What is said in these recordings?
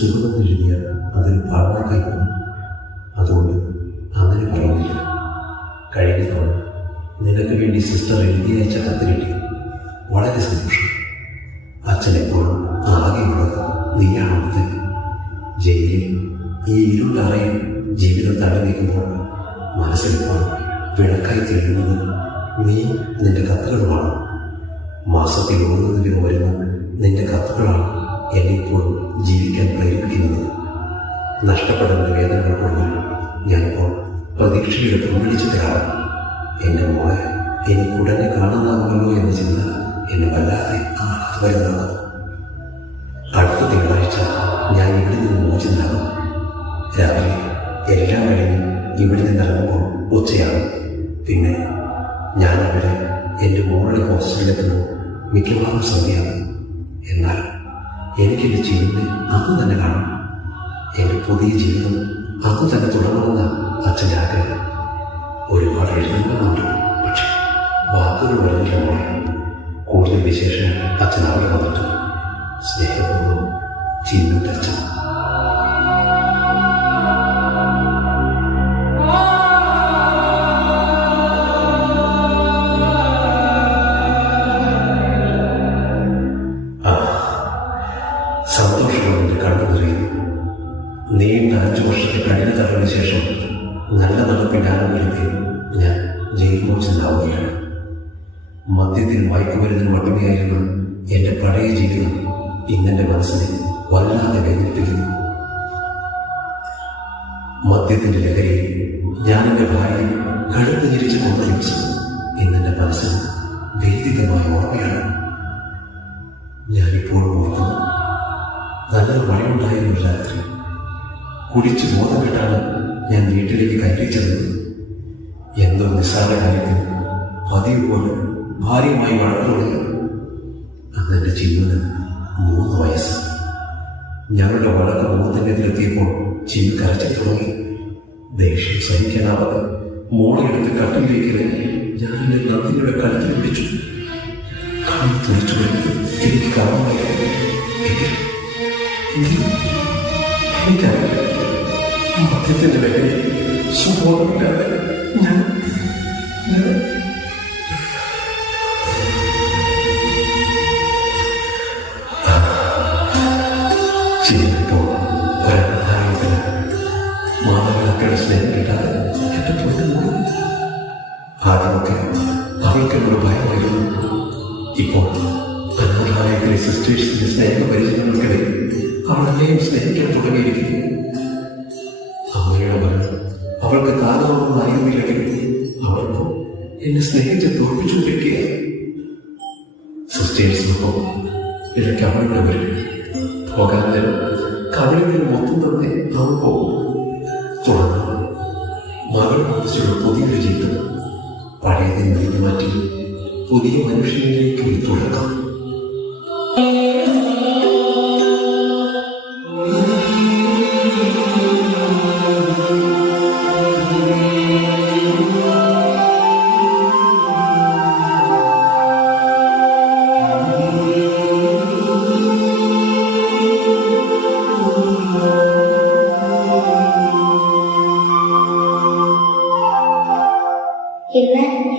സുഖം എഴുതിയാൽ അതൊരു പാഴാക്കായി പോകും. അതുകൊണ്ട് അങ്ങനെ പറയുന്നില്ല. കഴിഞ്ഞ തവണ നിനക്ക് വേണ്ടി സിസ്റ്റർ എഴുതി അയച്ച കത്ത് കിട്ടി. വളരെ സന്തോഷം. അച്ഛൻ എപ്പോഴും ആകെയുള്ളത് നീയാണത്തെ. ജയിലിൽ ഈ ഇരുണ്ടറയിൽ ജീവിതം തള്ളി നീക്കുമ്പോൾ മനസ്സിലിപ്പോൾ വിളക്കായി തീരുന്നത് നീ നിന്റെ കത്തുകളുമാണ്. മാസത്തിൽ ഓരോന്നിലും വരുന്ന നിന്റെ കത്തുകളാണ് എന്നെ ഇപ്പോഴും ജീവിക്കാൻ പ്രേരിപ്പിക്കുന്നത്. നഷ്ടപ്പെടുന്ന വേദനകൾക്കുള്ളിൽ ഞാനിപ്പോൾ പ്രതീക്ഷയുടെ പിൻവലിച്ചതാണ്. എൻ്റെ മോളെ എനിക്കുടനെ കാണാനാകുമല്ലോ എന്ന ചിന്ത എന്നെ വല്ലാതെ ആഹ്ലാദപരമാണ്. അടുത്ത തിങ്കളാഴ്ച ഞാൻ ഇവിടെ നിന്ന് മോചിതനാകും. രാവിലെ എല്ലാം കഴിഞ്ഞ് ഇവിടെ നിന്നിറങ്ങുമ്പോൾ ഉച്ചയാണ്. പിന്നെ ഞാൻ അവിടെ എൻ്റെ മോളുടെ ഹോസ്റ്റലിലെത്തുമ്പോൾ മിക്കവാറും സന്ധ്യയാണ്. എന്നാൽ എനിക്കെൻ്റെ ജീവിതം അന്ന് തന്നെ കാണും. എൻ്റെ പുതിയ ജീവിതം അന്ന് തന്നെ തുടങ്ങണമെന്ന അച്ഛൻ്റെ ആഗ്രഹം. ഒരുപാട് എഴുതുന്നുണ്ട്, പക്ഷെ വാക്കുകൾ വരുന്നില്ല മോളെ. കൂടുതൽ വിശേഷം അച്ഛൻ അവിടെ വന്നിട്ട് സ്നേഹപൂർവ്വം ചിന്നുൻ്റെ അച്ഛൻ. സന്തോഷമുള്ള കണ്ണു നിറയുന്നു. നീണ്ട 5 വർഷത്തെ കഠിന തടവിന് ശേഷം നല്ല നടപ്പിൻ്റെ ആരംഭത്തിൽ ഞാൻ ജയിൽ മോചിതനാവുകയാണ്. മദ്യത്തിനും മയക്കുമരുന്നിനും അടിമയായിരുന്ന എൻ്റെ പഴയ ജീവിതം ഇന്നെൻ്റെ മനസ്സിനെ വല്ലാതെ വേദനിപ്പിക്കുന്നു. മദ്യത്തിൻ്റെ ലഹരിയിൽ ഞാൻ എൻ്റെ ഭാര്യയെ കഴുത്ത് ഞെരിച്ച് കൊണ്ട ദിവസം ഇന്നെൻ്റെ മനസ്സിന് ഭീതികമായ ഓർമ്മയാണ്. ഞാനിപ്പോഴും ഓർക്കുന്നു, നല്ലൊരു മഴയുണ്ടായിരുന്ന ഒരു രാത്രി കുടിച്ച് ബോധം കെട്ടാണ് ഞാൻ വീട്ടിലേക്ക് കയറ്റിച്ചത്. എന്തോ നിസ്സാര കാര്യത്തിന് പതിവ് പോലെ ഭാര്യയുമായി വഴക്കുള്ളത്. അന്ന് എൻ്റെ ചിന്നുന് 3 വയസ്സ്. ഞങ്ങളുടെ വഴക്ക് ബോധത്തിലെത്തിയപ്പോൾ ചിന്നു കരച്ചിൽ തുടങ്ങി. ദേഷ്യം സഹിക്കാനാവാതെ മോളെ എടുത്ത് കട്ടിലേക്ക് ഞാൻ എൻ്റെ നന്ദിയുടെ കഴുത്തിൽ പിടിച്ചു. കണ്ണു തുറച്ചു വരുന്നത് എനിക്ക് കാണാമായിരുന്നു. എനിക്കറിയില്ല, മദ്യത്തിൻ്റെ ലഹരി സുബോധമില്ലാതെ ഞാൻ ചെയ്യുമ്പോൾ ഒരനാഥാലയത്തിന് മാതാപിതാക്കളുടെ സ്നേഹം കിട്ടാതെ എൻ്റെ പൊന്നു. ആദ്യമൊക്കെ അവൾക്കെന്നോട് ഭയമായിരുന്നു. ഇപ്പോൾ അനാഥാലയത്തിലെ സിസ്റ്റേഴ്സിന്റെ സ്നേഹപരിചയങ്ങൾക്കിടയിൽ അവളെയും സ്നേഹിക്കാൻ തുടങ്ങിയിരിക്കുന്നു. അമ്മയുടെ മരണം അവൾക്ക് കാരണമായിരുന്നില്ലെങ്കിൽ അവൾക്കോ എന്നെ സ്നേഹിച്ച് തോൽപ്പിച്ചുകൊണ്ടിരിക്കുകയാണ്. സിസ്റ്റേഴ്സിനൊപ്പം ഇടയ്ക്ക് അവളുടെ വരും. പോകാൻ നേരം കവളിൽ മൊത്തം തന്നെ അവൾ പോകും. തുടർന്ന് മകൾ കുറിച്ചുള്ള പുതിയൊരു ജീവിതം, പഴയതിൽ നിന്ന് മാറ്റി പുതിയ മനുഷ്യനിലേക്ക് തുടക്കം.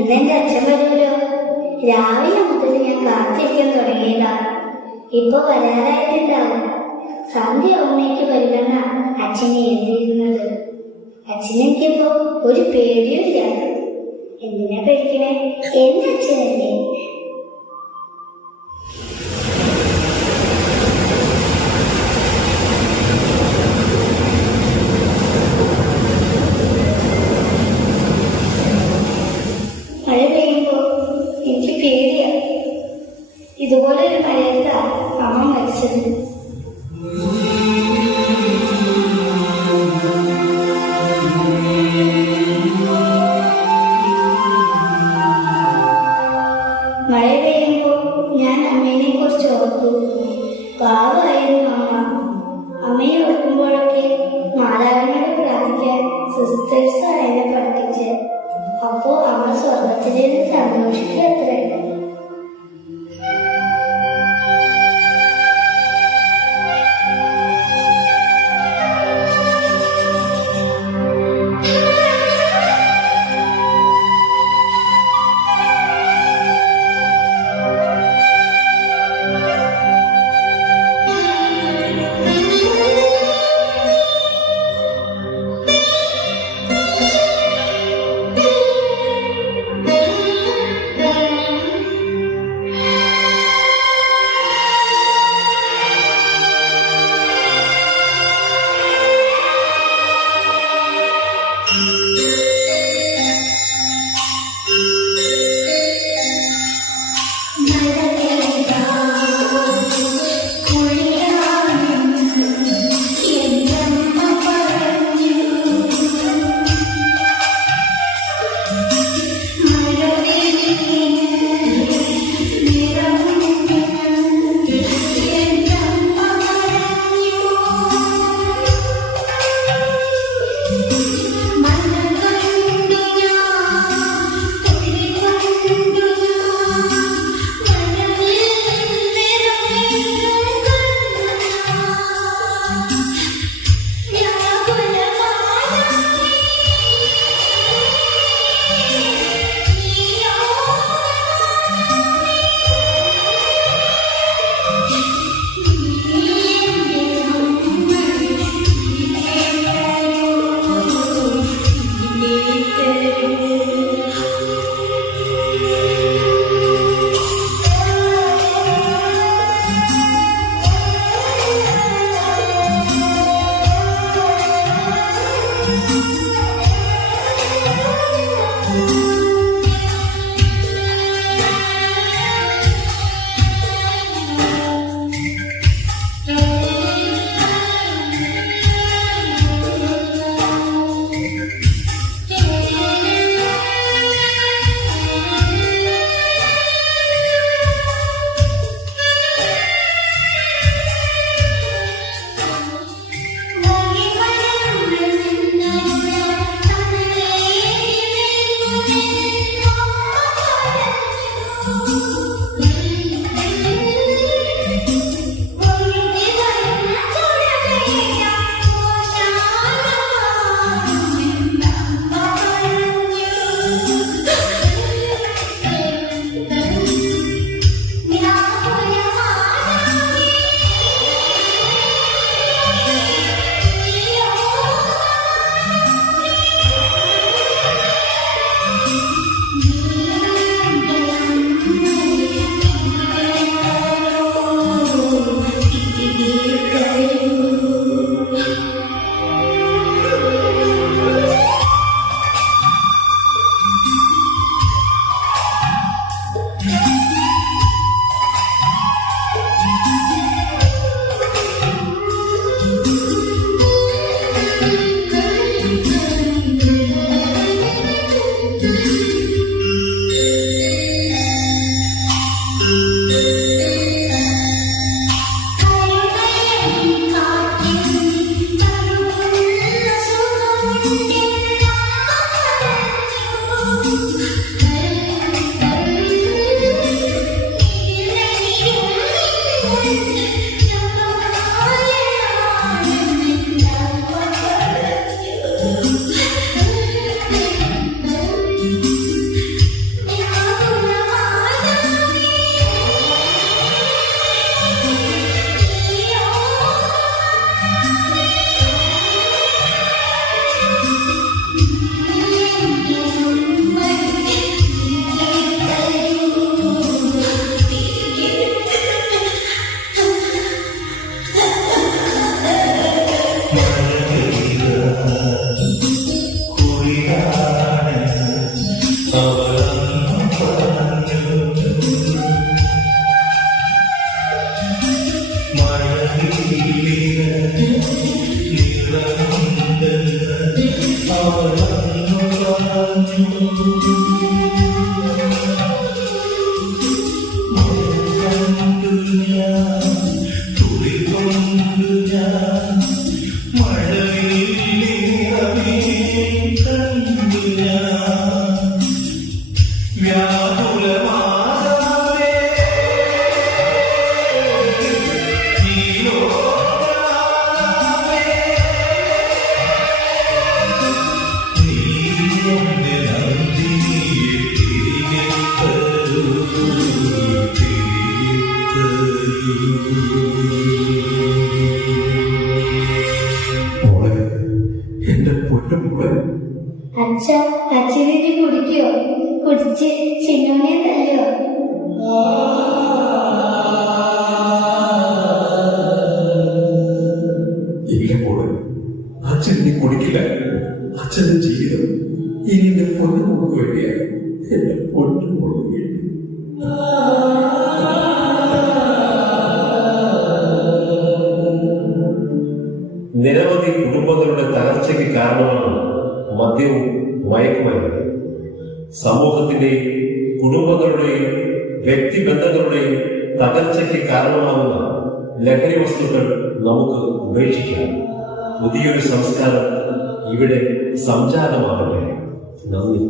ഇന്നെന്റെ അച്ഛൻ വരുമല്ലോ. രാവിലെ മുതൽ ഞാൻ കാത്തിരിക്കാൻ തുടങ്ങിയതാണ്. ഇപ്പൊ വരാറായിട്ടുണ്ടാവും. സന്ധ്യ ഓർമ്മയ്ക്ക് വരുമെന്ന അച്ഛനെ എഴുതിയിരുന്നത്. അച്ഛനെനിക്കിപ്പോ ഒരു പേടിയില്ല. എന്തിനാ പേടിക്കണേ? എന്റെ അച്ഛനല്ലേ. മഴ പെയ്യുമ്പോ എനിക്ക് പേടിയാ. ഇതുപോലൊരു മഴയത്താ അമ്മ മരിച്ചത്. മഴ പെയ്യുമ്പോ ഞാൻ അമ്മേനെ കുറിച്ച് ഓർത്തു. പാവമായിരുന്നു അമ്മ. അമ്മയെ ഓർക്കുമ്പോഴൊക്കെ മാതാവിനോട് പ്രാർത്ഥിക്കാൻ സിസ്റ്റേഴ്സാണ് എന്നെ പഠിപ്പിച്ചത്. അപ്പോ അമ്മ സ്വർഗത്തിലേക്ക് സന്തോഷിക്കത്രേ. വ്യാകുലമാതാവേ, ജീവോദാതാവേ, നീ എന്റെ നന്ദിയെ തിരികെ തരൂ, മോളെ, എന്റെ പൊന്നുമോളെ, അച്ഛനിത് കുടിക്കോ? കുടിച്ച് ചിന്നോനെ തല്ലോ? ഇല്ല മോളെ, അച്ഛൻ നീ കുടിക്കില്ല. അച്ഛന്റെ ജീവിതം ഇനി എന്റെ പൊന്നുമോൾക്ക് വേണ്ടിയാണ്. എന്റെ പൊന്നുമോൾക്ക് വേണ്ടി. നിരവധി കുടുംബങ്ങളുടെ തകർച്ചയ്ക്ക് കാരണമാണ് മദ്യവും മയക്കുമരുന്നും. സമൂഹത്തിന്റെയും കുടുംബങ്ങളുടെയും വ്യക്തിബന്ധങ്ങളുടെയും തകർച്ചയ്ക്ക് കാരണമാകുന്ന ലഹരി വസ്തുക്കൾ നമുക്ക് ഉപേക്ഷിക്കാം. പുതിയൊരു സംസ്കാരം ഇവിടെ സംജാതമാകട്ടെ. നന്ദി.